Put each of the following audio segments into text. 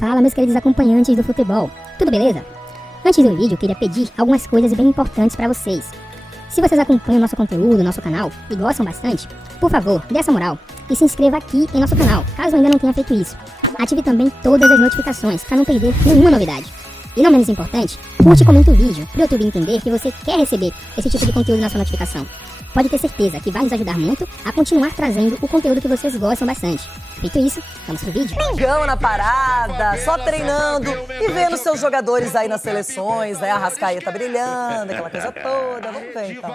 Fala, meus queridos acompanhantes do futebol, tudo beleza? Antes do vídeo, eu queria pedir algumas coisas bem importantes para vocês. Se vocês acompanham nosso conteúdo, nosso canal, e gostam bastante, por favor, dê essa moral e se inscreva aqui em nosso canal, caso ainda não tenha feito isso. Ative também todas as notificações para não perder nenhuma novidade. E não menos importante, curte e comenta o vídeo, para o YouTube entender que você quer receber esse tipo de conteúdo na sua notificação. Pode ter certeza que vai nos ajudar muito a continuar trazendo o conteúdo que vocês gostam bastante. Feito isso, vamos pro vídeo. Mengão na parada, só treinando e vendo seus jogadores aí nas seleções, né? A Arrascaeta brilhando, aquela coisa toda. Vamos ver então.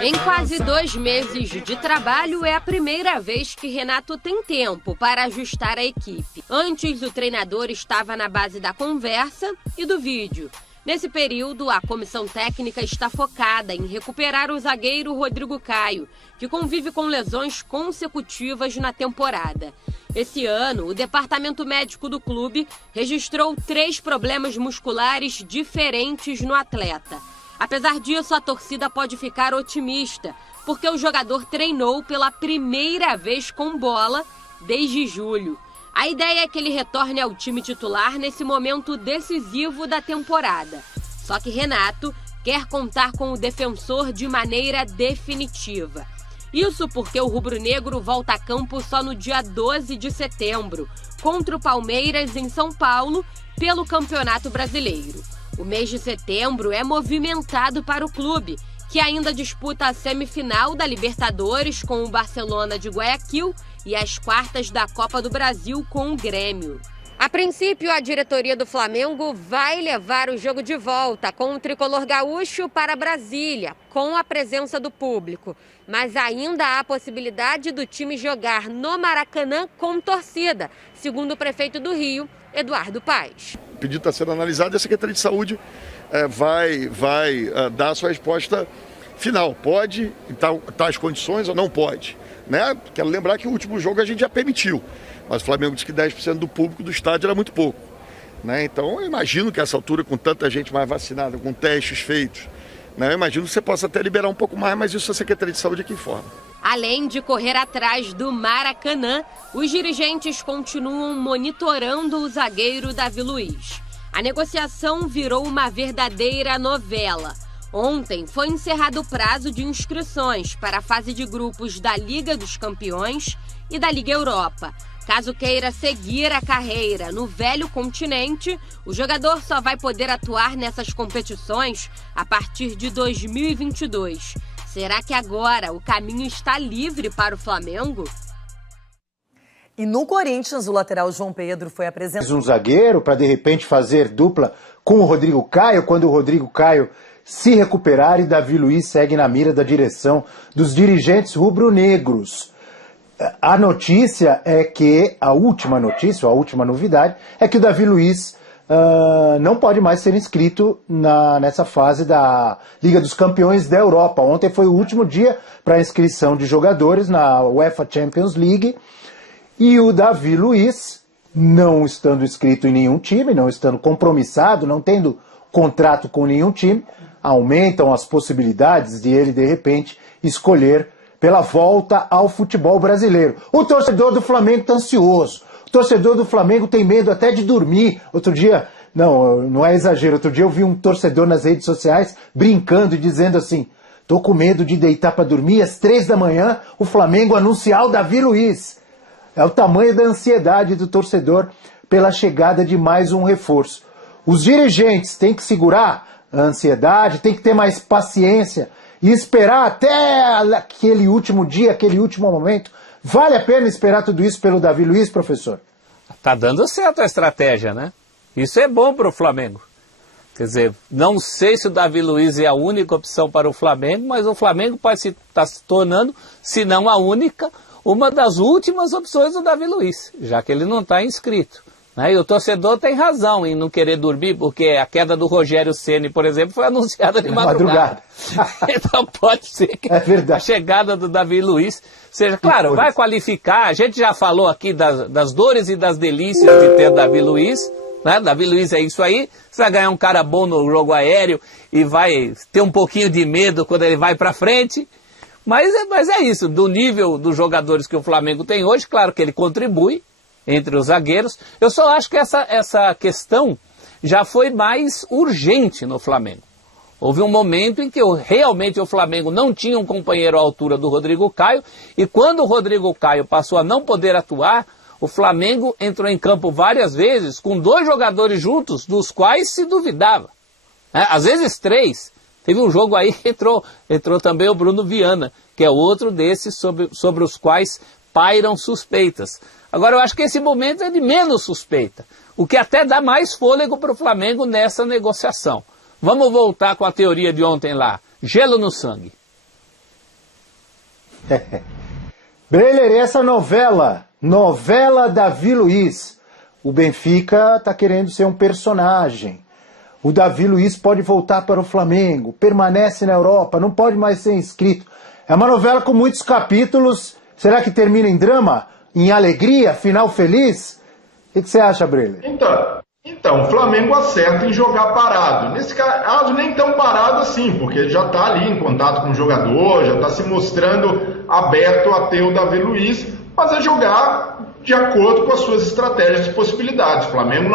Em quase 2 meses de trabalho, é a primeira vez que Renato tem tempo para ajustar a equipe. Antes, o treinador estava na base da conversa e do vídeo. Nesse período, a comissão técnica está focada em recuperar o zagueiro Rodrigo Caio, que convive com lesões consecutivas na temporada. Esse ano, o departamento médico do clube registrou 3 problemas musculares diferentes no atleta. Apesar disso, a torcida pode ficar otimista, porque o jogador treinou pela primeira vez com bola desde julho. A ideia é que ele retorne ao time titular nesse momento decisivo da temporada. Só que Renato quer contar com o defensor de maneira definitiva. Isso porque o rubro-negro volta a campo só no dia 12 de setembro, contra o Palmeiras em São Paulo, pelo Campeonato Brasileiro. O mês de setembro é movimentado para o clube, que ainda disputa a semifinal da Libertadores com o Barcelona de Guayaquil e as quartas da Copa do Brasil com o Grêmio. A princípio, a diretoria do Flamengo vai levar o jogo de volta com o tricolor gaúcho para Brasília, com a presença do público. Mas ainda há a possibilidade do time jogar no Maracanã com torcida, segundo o prefeito do Rio, Eduardo Paes. O pedido está sendo analisado e a Secretaria de Saúde vai dar a sua resposta final. Pode, em tais condições ou não pode. Né? Quero lembrar que o último jogo a gente já permitiu, mas o Flamengo disse que 10% do público do estádio era muito pouco. Né? Então eu imagino que a essa altura, com tanta gente mais vacinada, com testes feitos, né? Eu imagino que você possa até liberar um pouco mais, mas isso a Secretaria de Saúde é que informa. Além de correr atrás do Maracanã, os dirigentes continuam monitorando o zagueiro Davi Luiz. A negociação virou uma verdadeira novela. Ontem foi encerrado o prazo de inscrições para a fase de grupos da Liga dos Campeões e da Liga Europa. Caso queira seguir a carreira no velho continente, o jogador só vai poder atuar nessas competições a partir de 2022. Será que agora o caminho está livre para o Flamengo? E no Corinthians, o lateral João Pedro foi apresentado. Um zagueiro para de repente fazer dupla com o Rodrigo Caio, quando o Rodrigo Caio se recuperar e Davi Luiz segue na mira da direção dos dirigentes rubro-negros. A notícia é que, a última novidade, é que o Davi Luiz não pode mais ser inscrito nessa fase da Liga dos Campeões da Europa. Ontem foi o último dia para a inscrição de jogadores na UEFA Champions League e o Davi Luiz, não estando inscrito em nenhum time, não estando compromissado, não tendo contrato com nenhum time, aumentam as possibilidades de ele, de repente, escolher pela volta ao futebol brasileiro. O torcedor do Flamengo está ansioso. O torcedor do Flamengo tem medo até de dormir. Outro dia, não é exagero, outro dia eu vi um torcedor nas redes sociais brincando e dizendo assim: tô com medo de deitar para dormir às 3 da manhã, o Flamengo anunciar o Davi Luiz. É o tamanho da ansiedade do torcedor pela chegada de mais um reforço. Os dirigentes têm que segurar a ansiedade, tem que ter mais paciência e esperar até aquele último dia, aquele último momento. Vale a pena esperar tudo isso pelo Davi Luiz, professor? Tá dando certo a estratégia, né? Isso é bom para o Flamengo. Quer dizer, não sei se o Davi Luiz é a única opção para o Flamengo, mas o Flamengo pode estar se tornando, se não a única, uma das últimas opções do Davi Luiz, já que ele não está inscrito. E o torcedor tem razão em não querer dormir, porque a queda do Rogério Ceni, por exemplo, foi anunciada de madrugada. Então pode ser que a chegada do Davi Luiz seja, claro, vai qualificar. A gente já falou aqui das dores e das delícias de ter Davi Luiz. Né? Davi Luiz é isso aí, você vai ganhar um cara bom no jogo aéreo e vai ter um pouquinho de medo quando ele vai para frente. Mas é isso, do nível dos jogadores que o Flamengo tem hoje, claro que ele contribui, entre os zagueiros. Eu só acho que essa questão já foi mais urgente no Flamengo. Houve um momento em que realmente o Flamengo não tinha um companheiro à altura do Rodrigo Caio, e quando o Rodrigo Caio passou a não poder atuar, o Flamengo entrou em campo várias vezes com 2 jogadores juntos, dos quais se duvidava. Às vezes 3. Teve um jogo aí que entrou também o Bruno Viana, que é outro desses sobre os quais pairam suspeitas. Agora eu acho que esse momento é de menos suspeita, o que até dá mais fôlego para o Flamengo nessa negociação. Vamos voltar com a teoria de ontem lá, gelo no sangue. Breler, essa novela Davi Luiz. O Benfica está querendo ser um personagem. O Davi Luiz pode voltar para o Flamengo, permanece na Europa, não pode mais ser inscrito. É uma novela com muitos capítulos. Será que termina em drama? Em alegria? Final feliz? O que você acha, Breler? Então, o Flamengo acerta em jogar parado. Nesse caso, nem tão parado assim, porque ele já está ali em contato com o jogador, já está se mostrando aberto a ter o Davi Luiz, mas é jogar de acordo com as suas estratégias e possibilidades. O Flamengo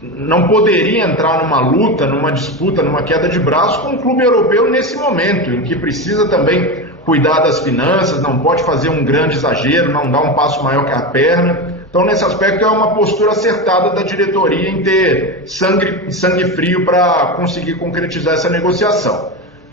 não poderia entrar numa luta, numa disputa, numa queda de braço com o clube europeu nesse momento, em que precisa também cuidar das finanças, não pode fazer um grande exagero, não dar um passo maior que a perna. Então, nesse aspecto, é uma postura acertada da diretoria em ter sangue frio para conseguir concretizar essa negociação.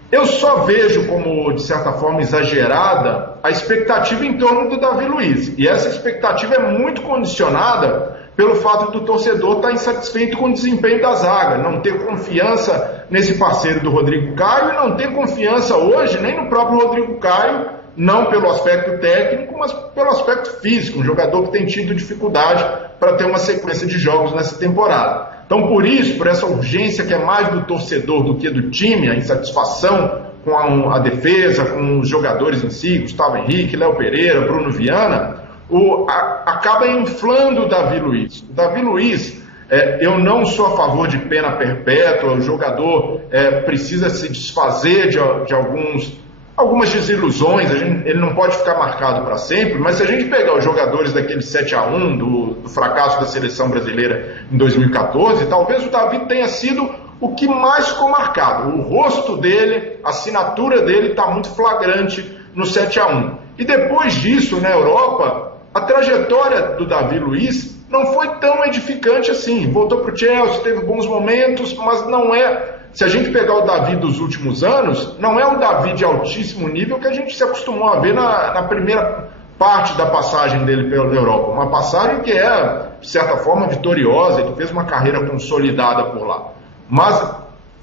Eu só vejo como, de certa forma, exagerada a expectativa em torno do Davi Luiz. E essa expectativa é muito condicionada pelo fato do torcedor estar insatisfeito com o desempenho da zaga, não ter confiança nesse parceiro do Rodrigo Caio e não ter confiança hoje nem no próprio Rodrigo Caio, não pelo aspecto técnico, mas pelo aspecto físico, um jogador que tem tido dificuldade para ter uma sequência de jogos nessa temporada. Então, por isso, por essa urgência que é mais do torcedor do que do time, a insatisfação com a defesa, com os jogadores em si, Gustavo Henrique, Léo Pereira, Bruno Viana, acaba inflando o Davi Luiz. O Davi Luiz, eu não sou a favor de pena perpétua, o jogador precisa se desfazer de algumas desilusões, ele não pode ficar marcado para sempre, mas se a gente pegar os jogadores daquele 7-1 do fracasso da seleção brasileira em 2014, talvez o Davi tenha sido o que mais ficou marcado. O rosto dele, a assinatura dele está muito flagrante no 7-1. E depois disso, na Europa, a trajetória do Davi Luiz não foi tão edificante assim. Voltou para o Chelsea, teve bons momentos, mas não é... Se a gente pegar o Davi dos últimos anos, não é o Davi de altíssimo nível que a gente se acostumou a ver na primeira parte da passagem dele pela Europa. Uma passagem que é, de certa forma, vitoriosa, que fez uma carreira consolidada por lá. Mas,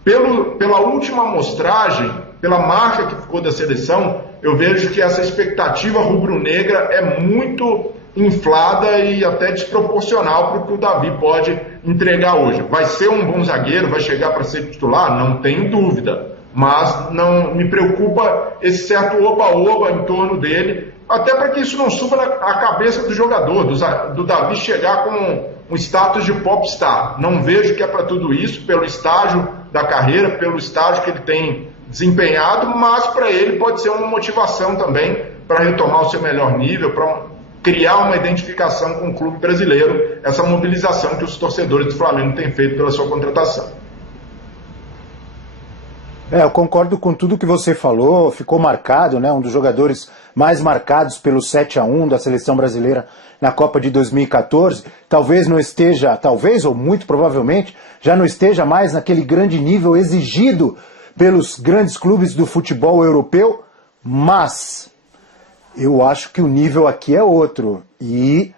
pela última amostragem, pela marca que ficou da seleção, eu vejo que essa expectativa rubro-negra é muito inflada e até desproporcional para o que o Davi pode entregar hoje. Vai ser um bom zagueiro, vai chegar para ser titular? Não tenho dúvida, mas não me preocupa esse certo oba-oba em torno dele, até para que isso não suba na cabeça do jogador, do Davi chegar com um status de popstar. Não vejo que é para tudo isso, pelo estágio da carreira, pelo estágio que ele tem desempenhado, mas para ele pode ser uma motivação também para retomar o seu melhor nível, para criar uma identificação com o clube brasileiro, essa mobilização que os torcedores do Flamengo têm feito pela sua contratação. Eu concordo com tudo que você falou, ficou marcado, né, um dos jogadores mais marcados pelo 7-1 da seleção brasileira na Copa de 2014, talvez não esteja, ou muito provavelmente, já não esteja mais naquele grande nível exigido pelos grandes clubes do futebol europeu, mas eu acho que o nível aqui é outro, e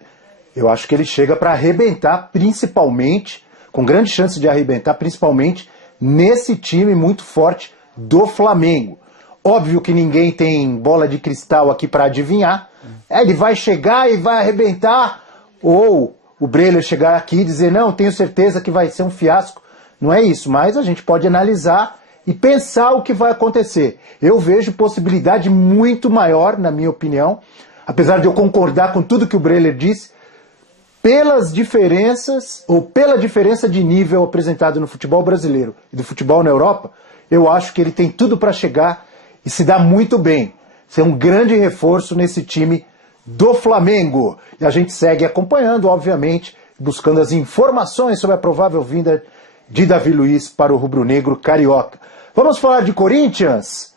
eu acho que ele chega para arrebentar, principalmente, com grande chance de arrebentar, principalmente nesse time muito forte do Flamengo. Óbvio que ninguém tem bola de cristal aqui para adivinhar, ele vai chegar e vai arrebentar, ou o Breler chegar aqui e dizer, não, tenho certeza que vai ser um fiasco. Não é isso, mas a gente pode analisar e pensar o que vai acontecer. Eu vejo possibilidade muito maior, na minha opinião, apesar de eu concordar com tudo que o Breler disse, pelas diferenças, ou pela diferença de nível apresentado no futebol brasileiro e do futebol na Europa, eu acho que ele tem tudo para chegar e se dar muito bem. Ser um grande reforço nesse time do Flamengo. E a gente segue acompanhando, obviamente, buscando as informações sobre a provável vinda de Davi Luiz para o rubro-negro carioca. Vamos falar de Corinthians?